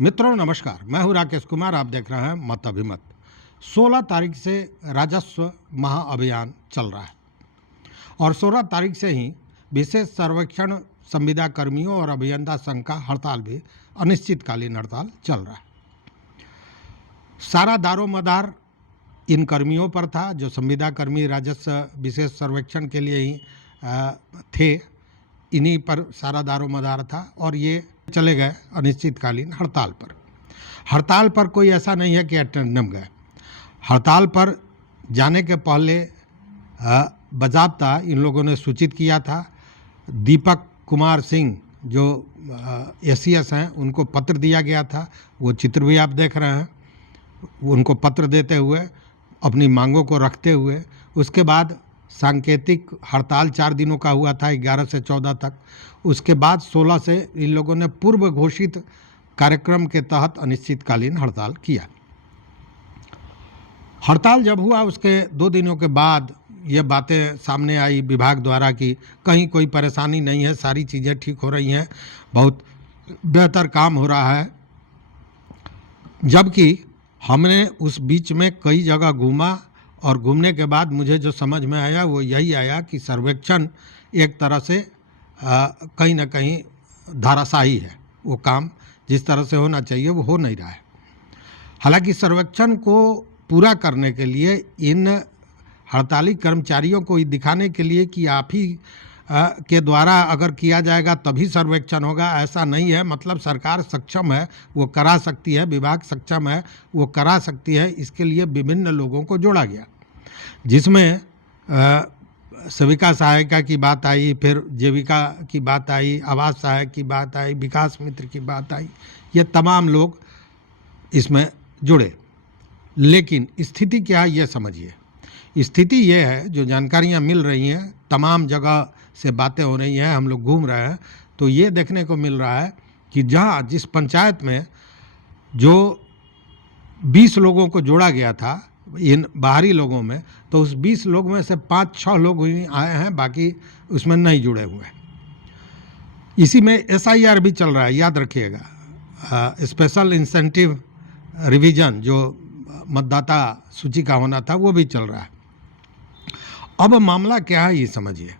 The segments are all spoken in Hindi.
मित्रों नमस्कार, मैं हूं राकेश कुमार। आप देख रहे हैं मत अभिमत। 16 तारीख से राजस्व महाअभियान चल रहा है और 16 तारीख से ही विशेष सर्वेक्षण संविदा कर्मियों और अभियंता संघ का हड़ताल भी अनिश्चितकालीन हड़ताल चल रहा है। सारा दारोमदार इन कर्मियों पर था जो संविदा कर्मी राजस्व विशेष सर्वेक्षण के लिए ही थे। इन्हीं पर सारा दारोमदार था और ये चले गए अनिश्चितकालीन हड़ताल पर। हड़ताल पर कोई ऐसा नहीं है कि अटेंडम गए। हड़ताल पर जाने के पहले बाज़ाब्ता इन लोगों ने सूचित किया था। दीपक कुमार सिंह जो एसीएस हैं उनको पत्र दिया गया था, वो चित्र भी आप देख रहे हैं। उनको पत्र देते हुए अपनी मांगों को रखते हुए उसके बाद सांकेतिक हड़ताल 4 दिनों का हुआ था, 11 से 14 तक। उसके बाद 16 से इन लोगों ने पूर्व घोषित कार्यक्रम के तहत अनिश्चितकालीन हड़ताल किया। हड़ताल जब हुआ उसके 2 दिनों के बाद ये बातें सामने आई विभाग द्वारा कि कहीं कोई परेशानी नहीं है, सारी चीज़ें ठीक हो रही हैं, बहुत बेहतर काम हो रहा है। जबकि हमने उस बीच में कई जगह घूमा और घूमने के बाद मुझे जो समझ में आया वो यही आया कि सर्वेक्षण एक तरह से कहीं ना कहीं धाराशाही है। वो काम जिस तरह से होना चाहिए वो हो नहीं रहा है। हालांकि सर्वेक्षण को पूरा करने के लिए इन हड़ताली कर्मचारियों को दिखाने के लिए कि आप ही के द्वारा अगर किया जाएगा तभी सर्वेक्षण होगा, ऐसा नहीं है। मतलब सरकार सक्षम है, वो करा सकती है, विभाग सक्षम है, वो करा सकती है। इसके लिए विभिन्न लोगों को जोड़ा गया, जिसमें सेविका सहायिका की बात आई, फिर जीविका की बात आई, आवास सहायक की बात आई, विकास मित्र की बात आई। ये तमाम लोग इसमें जुड़े। लेकिन स्थिति क्या है ये समझिए। स्थिति ये है, जो जानकारियाँ मिल रही हैं, तमाम जगह से बातें हो रही हैं, हम लोग घूम रहे हैं, तो ये देखने को मिल रहा है कि जिस पंचायत में जो 20 लोगों को जोड़ा गया था इन बाहरी लोगों में, तो उस 20 लोग में से 5-6 लोग ही आए हैं, बाकी उसमें नहीं जुड़े हुए हैं। इसी में SIR भी चल रहा है, याद रखिएगा। स्पेशल इंसेंटिव रिवीजन जो मतदाता सूची का होना था वो भी चल रहा है। अब मामला क्या है ये समझिए।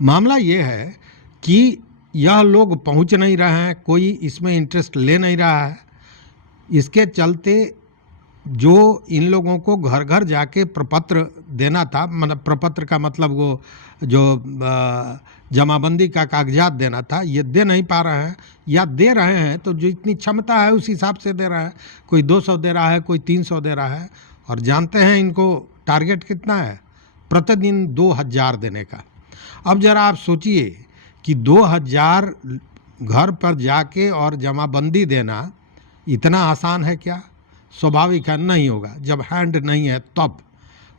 मामला ये है कि यह लोग पहुंच नहीं रहे हैं, कोई इसमें इंटरेस्ट ले नहीं रहा है। इसके चलते जो इन लोगों को घर घर जाके प्रपत्र देना था, मतलब प्रपत्र का मतलब वो जो जमाबंदी का कागजात देना था, ये दे नहीं पा रहे हैं, या दे रहे हैं तो जो इतनी क्षमता है उस हिसाब से दे रहा है। कोई 200 दे रहा है, कोई 300 दे रहा है। और जानते हैं इनको टारगेट कितना है? प्रतिदिन 2000 देने का। अब ज़रा आप सोचिए कि 2000 घर पर जाके और जमाबंदी देना इतना आसान है क्या? स्वाभाविक है, नहीं होगा। जब हैंड नहीं है तब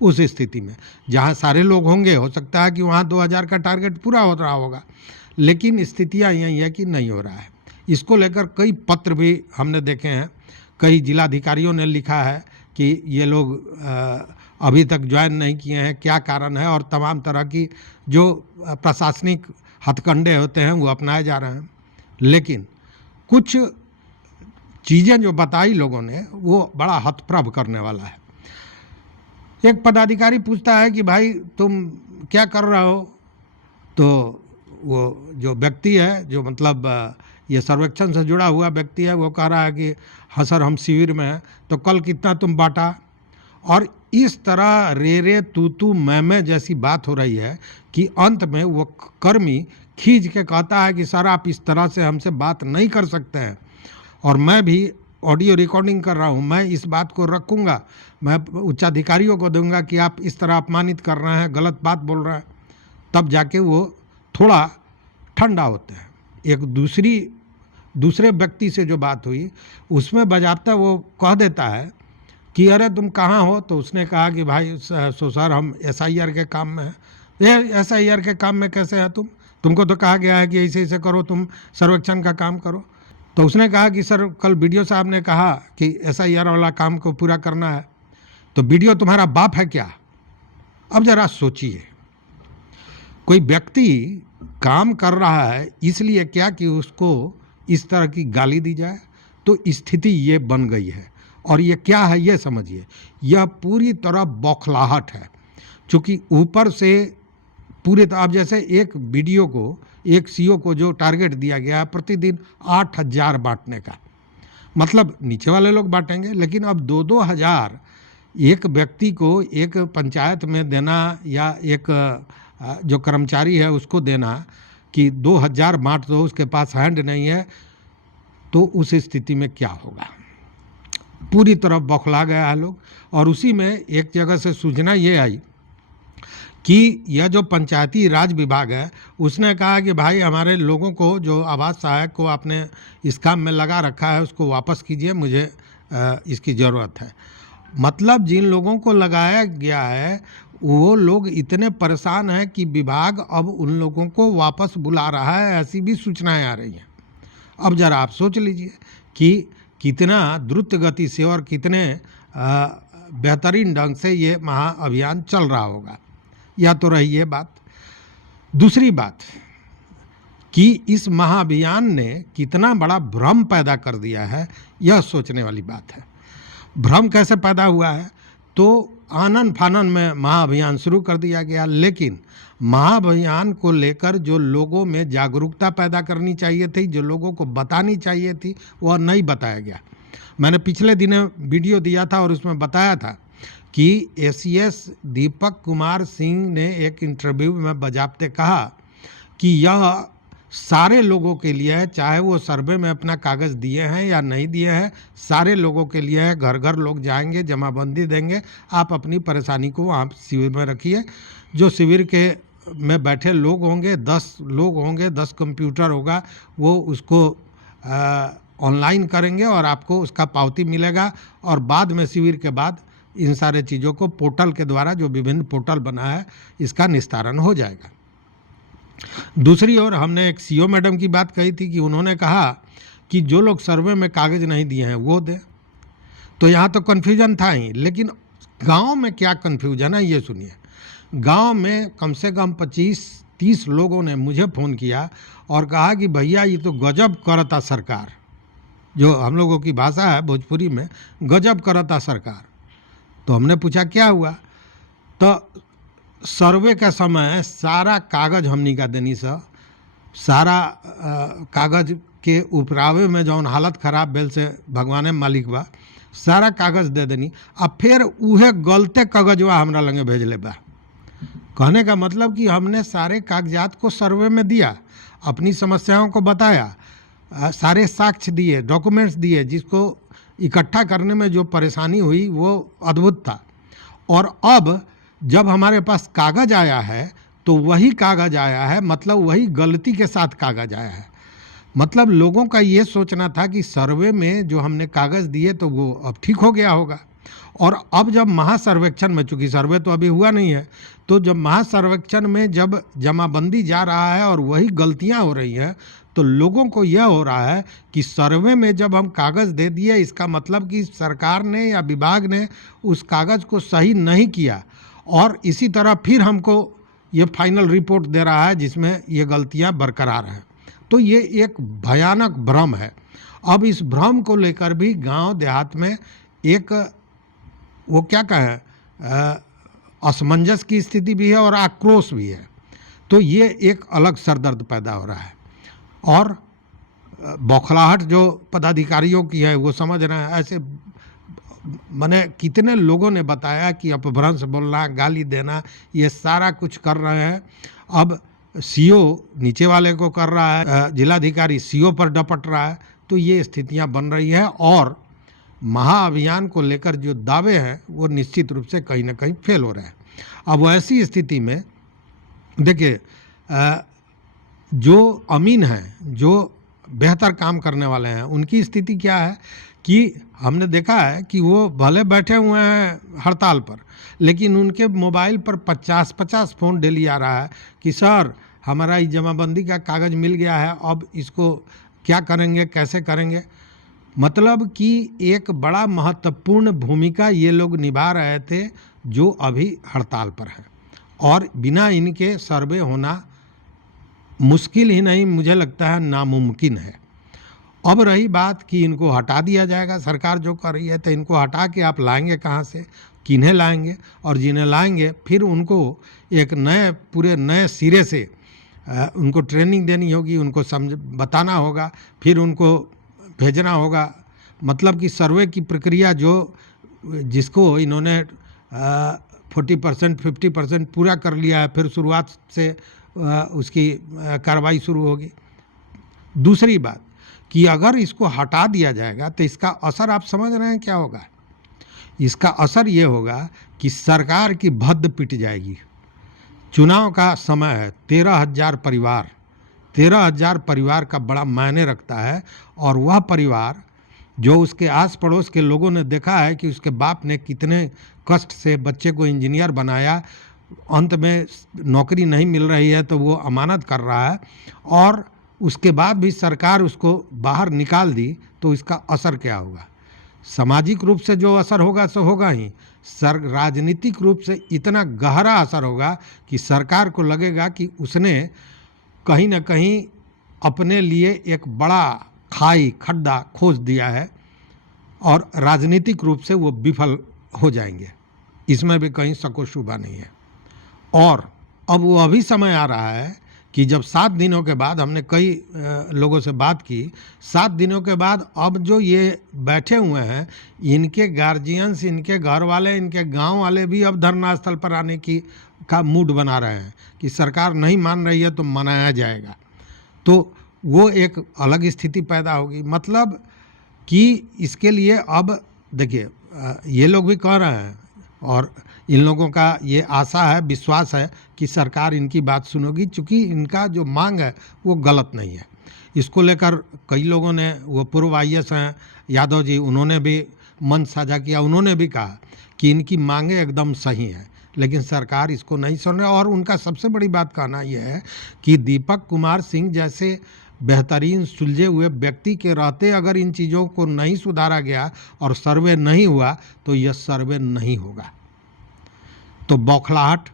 उस स्थिति में जहाँ सारे लोग होंगे, हो सकता है कि वहाँ 2000 का टारगेट पूरा हो रहा होगा, लेकिन स्थितियाँ यही है कि नहीं हो रहा है। इसको लेकर कई पत्र भी हमने देखे हैं, कई जिलाधिकारियों ने लिखा है कि ये लोग अभी तक ज्वाइन नहीं किए हैं, क्या कारण है, और तमाम तरह की जो प्रशासनिक हथकंडे होते हैं वो अपनाए जा रहे हैं। लेकिन कुछ चीज़ें जो बताई लोगों ने वो बड़ा हतप्रभ करने वाला है। एक पदाधिकारी पूछता है कि भाई तुम क्या कर रहे हो? तो वो जो व्यक्ति है, जो मतलब ये सर्वेक्षण से जुड़ा हुआ व्यक्ति है, वो कह रहा है कि हाँ सर हम शिविर में हैं। तो कल कितना तुम बांटा? और इस तरह रे तू मैं जैसी बात हो रही है कि अंत में वो कर्मी खींच के कहता है कि सर आप इस तरह से हमसे बात नहीं कर सकते हैं, और मैं भी ऑडियो रिकॉर्डिंग कर रहा हूँ, मैं इस बात को रखूँगा, मैं उच्चाधिकारियों को दूंगा कि आप इस तरह अपमानित कर रहे हैं, गलत बात बोल रहे हैं। तब जाके वो थोड़ा ठंडा होते हैं। एक दूसरे व्यक्ति से जो बात हुई उसमें बजाबता वो कह देता है कि अरे तुम कहाँ हो? तो उसने कहा कि भाई सर हम SIR के काम में हैं। ये SIR के काम में कैसे है तुमको तो कहा गया है कि ऐसे ऐसे करो, तुम सर्वेक्षण का काम करो। तो उसने कहा कि सर कल BDO साहब ने कहा कि SIR वाला काम को पूरा करना है। तो BDO तुम्हारा बाप है क्या? अब ज़रा सोचिए, कोई व्यक्ति काम कर रहा है इसलिए क्या कि उसको इस तरह की गाली दी जाए? तो स्थिति ये बन गई है। और ये क्या है ये समझिए, यह पूरी तरह बौखलाहट है, क्योंकि ऊपर से पूरे अब जैसे एक वीडियो को, एक सीओ को जो टारगेट दिया गया है प्रतिदिन 8,000 बांटने का, मतलब नीचे वाले लोग बांटेंगे, लेकिन अब 2-2 हज़ार एक व्यक्ति को एक पंचायत में देना या एक जो कर्मचारी है उसको देना कि 2,000 बांट दो, उसके पास हैंड नहीं है, तो उस स्थिति में क्या होगा। पूरी तरह बौखला गया है लोग। और उसी में एक जगह से सूचना ये आई कि यह जो पंचायती राज विभाग है उसने कहा कि भाई हमारे लोगों को, जो आवास सहायक को आपने इस काम में लगा रखा है उसको वापस कीजिए, मुझे इसकी ज़रूरत है। मतलब जिन लोगों को लगाया गया है वो लोग इतने परेशान हैं कि विभाग अब उन लोगों को वापस बुला रहा है, ऐसी भी सूचनाएं आ रही हैं। अब ज़रा आप सोच लीजिए कि कितना द्रुत गति से और कितने बेहतरीन ढंग से ये महाअभियान चल रहा होगा। या तो रही ये बात। दूसरी बात कि इस महाअभियान ने कितना बड़ा भ्रम पैदा कर दिया है, यह सोचने वाली बात है। भ्रम कैसे पैदा हुआ है, तो आनन फानन में महाअभियान शुरू कर दिया गया, लेकिन महाअभियान को लेकर जो लोगों में जागरूकता पैदा करनी चाहिए थी, जो लोगों को बतानी चाहिए थी, वह नहीं बताया गया। मैंने पिछले दिनों वीडियो दिया था और उसमें बताया था कि एसीएस दीपक कुमार सिंह ने एक इंटरव्यू में बजाबते कहा कि यह सारे लोगों के लिए है, चाहे वो सर्वे में अपना कागज़ दिए हैं या नहीं दिए हैं, सारे लोगों के लिए है। घर घर लोग जाएंगे, जमाबंदी देंगे, आप अपनी परेशानी को वहाँ शिविर में रखिए। जो शिविर के में बैठे लोग होंगे, 10 लोग होंगे, 10 कंप्यूटर होगा, वो उसको ऑनलाइन करेंगे और आपको उसका पावती मिलेगा। और बाद में शिविर के बाद इन सारे चीज़ों को पोर्टल के द्वारा, जो विभिन्न पोर्टल बना है, इसका निस्तारण हो जाएगा। दूसरी ओर हमने एक सीओ मैडम की बात कही थी कि उन्होंने कहा कि जो लोग सर्वे में कागज़ नहीं दिए हैं वो दें। तो यहाँ तो कन्फ्यूजन था ही, लेकिन गांव में क्या कन्फ्यूजन है ये सुनिए। गांव में कम से कम 25-30 लोगों ने मुझे फ़ोन किया और कहा कि भैया ये तो गजब करता सरकार, जो हम लोगों की भाषा है भोजपुरी में, गजब करता सरकार। तो हमने पूछा क्या हुआ, तो सर्वे के समय सारा कागज़ हमनी का देनी सारा कागज़ के उपरावे में जौन हालत ख़राब भेल से भगवाने मालिक बा, सारा कागज़ दे देनी। अब फिर उहे गलते कागजवा हमरा लगे भेजले बा। कहने का मतलब कि हमने सारे कागजात को सर्वे में दिया, अपनी समस्याओं को बताया, सारे साक्ष्य दिए, डॉक्यूमेंट्स दिए, जिसको इकट्ठा करने में जो परेशानी हुई वो अद्भुत था। और अब जब हमारे पास कागज़ आया है तो वही कागज़ आया है, मतलब वही गलती के साथ कागज़ आया है। मतलब लोगों का ये सोचना था कि सर्वे में जो हमने कागज़ दिए तो वो अब ठीक हो गया होगा। और अब जब महासर्वेक्षण में, चूँकि सर्वे तो अभी हुआ नहीं है, तो जब महासर्वेक्षण में जब जमाबंदी जा रहा है और वही गलतियां हो रही हैं, तो लोगों को यह हो रहा है कि सर्वे में जब हम कागज़ दे दिए, इसका मतलब कि सरकार ने या विभाग ने उस कागज़ को सही नहीं किया, और इसी तरह फिर हमको ये फाइनल रिपोर्ट दे रहा है जिसमें ये गलतियां बरकरार हैं। तो ये एक भयानक भ्रम है। अब इस भ्रम को लेकर भी गांव देहात में एक वो क्या कहें, असमंजस की स्थिति भी है और आक्रोश भी है। तो ये एक अलग सरदर्द पैदा हो रहा है। और बौखलाहट जो पदाधिकारियों की है वो समझ रहे हैं। ऐसे मैंने कितने लोगों ने बताया कि अपभ्रंश बोलना, गाली देना, ये सारा कुछ कर रहे हैं। अब सीओ नीचे वाले को कर रहा है, जिलाधिकारी सीओ पर डपट रहा है। तो ये स्थितियां बन रही हैं और महाअभियान को लेकर जो दावे हैं वो निश्चित रूप से कहीं ना कहीं फेल हो रहे हैं। अब ऐसी स्थिति में देखिए, जो अमीन हैं, जो बेहतर काम करने वाले हैं, उनकी स्थिति क्या है कि हमने देखा है कि वो भले बैठे हुए हैं हड़ताल पर, लेकिन उनके मोबाइल पर 50-50 फ़ोन डेली आ रहा है कि सर हमारा ये जमाबंदी का कागज़ मिल गया है, अब इसको क्या करेंगे, कैसे करेंगे। मतलब कि एक बड़ा महत्वपूर्ण भूमिका ये लोग निभा रहे थे जो अभी हड़ताल पर हैं, और बिना इनके सर्वे होना मुश्किल ही नहीं, मुझे लगता है नामुमकिन है। अब रही बात कि इनको हटा दिया जाएगा, सरकार जो कर रही है, तो इनको हटा के आप लाएंगे कहाँ से, किन्हें लाएंगे, और जिन्हें लाएंगे फिर उनको एक नए पूरे नए सिरे से उनको ट्रेनिंग देनी होगी, उनको समझ बताना होगा, फिर उनको भेजना होगा। मतलब कि सर्वे की प्रक्रिया जो जिसको इन्होंने 40% 50% पूरा कर लिया है, फिर शुरुआत से उसकी कार्रवाई शुरू होगी। दूसरी बात कि अगर इसको हटा दिया जाएगा तो इसका असर आप समझ रहे हैं क्या होगा। इसका असर ये होगा कि सरकार की भद्द पिट जाएगी। चुनाव का समय है, 13,000 परिवार का बड़ा मायने रखता है। और वह परिवार जो उसके आस पड़ोस के लोगों ने देखा है कि उसके बाप ने कितने कष्ट से बच्चे को इंजीनियर बनाया, अंत में नौकरी नहीं मिल रही है तो वो अमानत कर रहा है, और उसके बाद भी सरकार उसको बाहर निकाल दी, तो इसका असर क्या होगा। सामाजिक रूप से जो असर होगा सो होगा ही, राजनीतिक रूप से इतना गहरा असर होगा कि सरकार को लगेगा कि उसने कहीं ना कहीं अपने लिए एक बड़ा खड्डा खोज दिया है, और राजनीतिक रूप से वो विफल हो जाएंगे। इसमें भी कहीं शको शुबा नहीं है। और अब वो अभी समय आ रहा है कि जब 7 दिनों के बाद, हमने कई लोगों से बात की, 7 दिनों के बाद अब जो ये बैठे हुए हैं, इनके गार्जियंस, इनके घर वाले, इनके गांव वाले भी अब धरना स्थल पर आने का मूड बना रहे हैं कि सरकार नहीं मान रही है तो मनाया जाएगा। तो वो एक अलग स्थिति पैदा होगी। मतलब कि इसके लिए अब देखिए, ये लोग भी कह रहे हैं और इन लोगों का ये आशा है, विश्वास है कि सरकार इनकी बात सुनेगी, चूँकि इनका जो मांग है वो गलत नहीं है। इसको लेकर कई लोगों ने, वो पूर्व IAS हैं यादव जी, उन्होंने भी मन साझा किया। उन्होंने भी कहा कि इनकी मांगें एकदम सही हैं, लेकिन सरकार इसको नहीं सुन रही। और उनका सबसे बड़ी बात कहना यह है कि दीपक कुमार सिंह जैसे बेहतरीन सुलझे हुए व्यक्ति के रहते अगर इन चीज़ों को नहीं सुधारा गया और सर्वे नहीं हुआ तो यह सर्वे नहीं होगा। तो बौखलाहट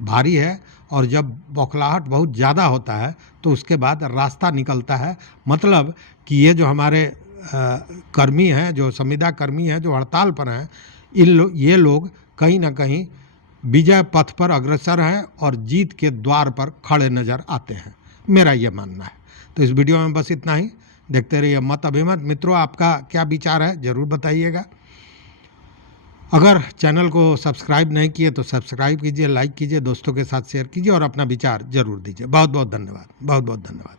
भारी है, और जब बौखलाहट बहुत ज़्यादा होता है तो उसके बाद रास्ता निकलता है। मतलब कि ये जो हमारे कर्मी हैं, जो संविदा कर्मी हैं, जो हड़ताल पर हैं, ये लोग कहीं ना कहीं विजय पथ पर अग्रसर हैं और जीत के द्वार पर खड़े नज़र आते हैं, मेरा ये मानना है। तो इस वीडियो में बस इतना ही। देखते रहिए मत अभिमत। मित्रों, आपका क्या विचार है ज़रूर बताइएगा। अगर चैनल को सब्सक्राइब नहीं किए तो सब्सक्राइब कीजिए, लाइक कीजिए, दोस्तों के साथ शेयर कीजिए और अपना विचार ज़रूर दीजिए। बहुत बहुत धन्यवाद, बहुत बहुत धन्यवाद।